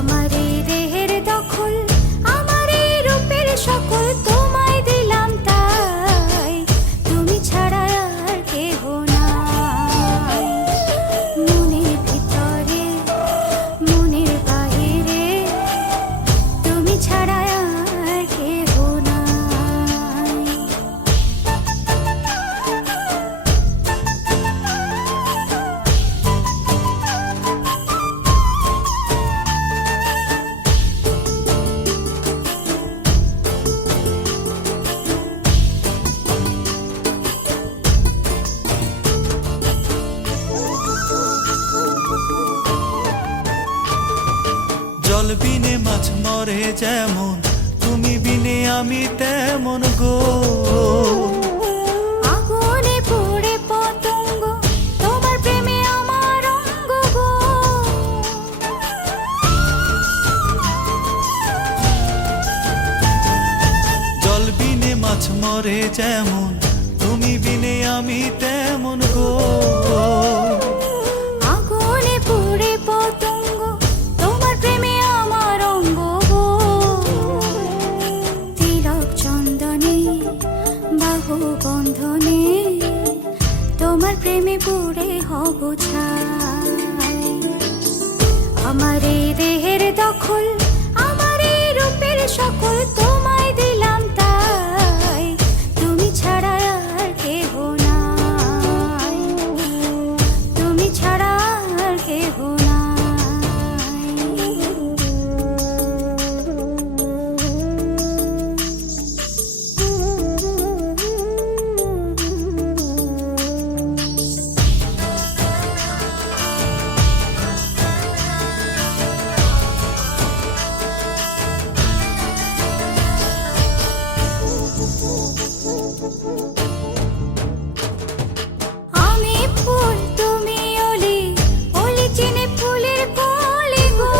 আমার এই দেহের দখল, আমার এই রূপের সকল তোমায় দিলাম তাই, তুমি ছাড়া আর কেহ নাই। মনের ভিতরে মনের বাহিরে তুমি ছাড়া আর কেহ নাই। জল বিনে মাছ মরে যেমন, তুমি বিনে আমি তেমন গো। আগুনে পুড়ে পতঙ্গ, তোমার প্রেমে আমার অঙ্গ গো। জল বিনে মাছ মরে যেমন, তুমি বিনে আমি তেমন গো। আগুনে পুড়ে পতঙ্গ, তোমার প্রেমে আমার অঙ্গ গো। তিলক চন্দনে বাহু বন্ধনে, তোমার প্রেমে পুড়ে হব ছাই। আমার এই দেহের দখল, আমার এই রূপের সকল তোমায় দিলাম তাই, তুমি ছাড়া আর কেহ নাই, তুমি ছাড়া আর কেহ নাই। আমি ফুল তুমি অলি, অলি চিনে ফুলের কলি গো।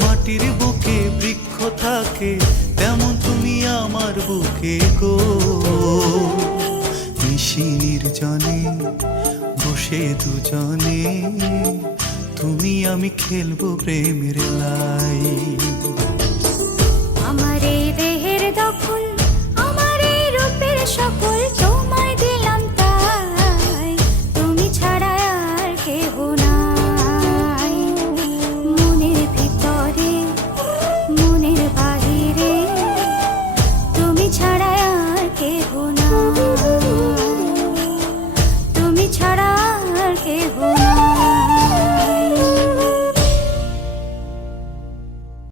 মাটির বুকে বৃক্ষ থাকে, তেমন তুমি আমার বুকে গো। নিশির জনে বসে দুজনে, তুমি আমি খেলবো প্রেমের লাই।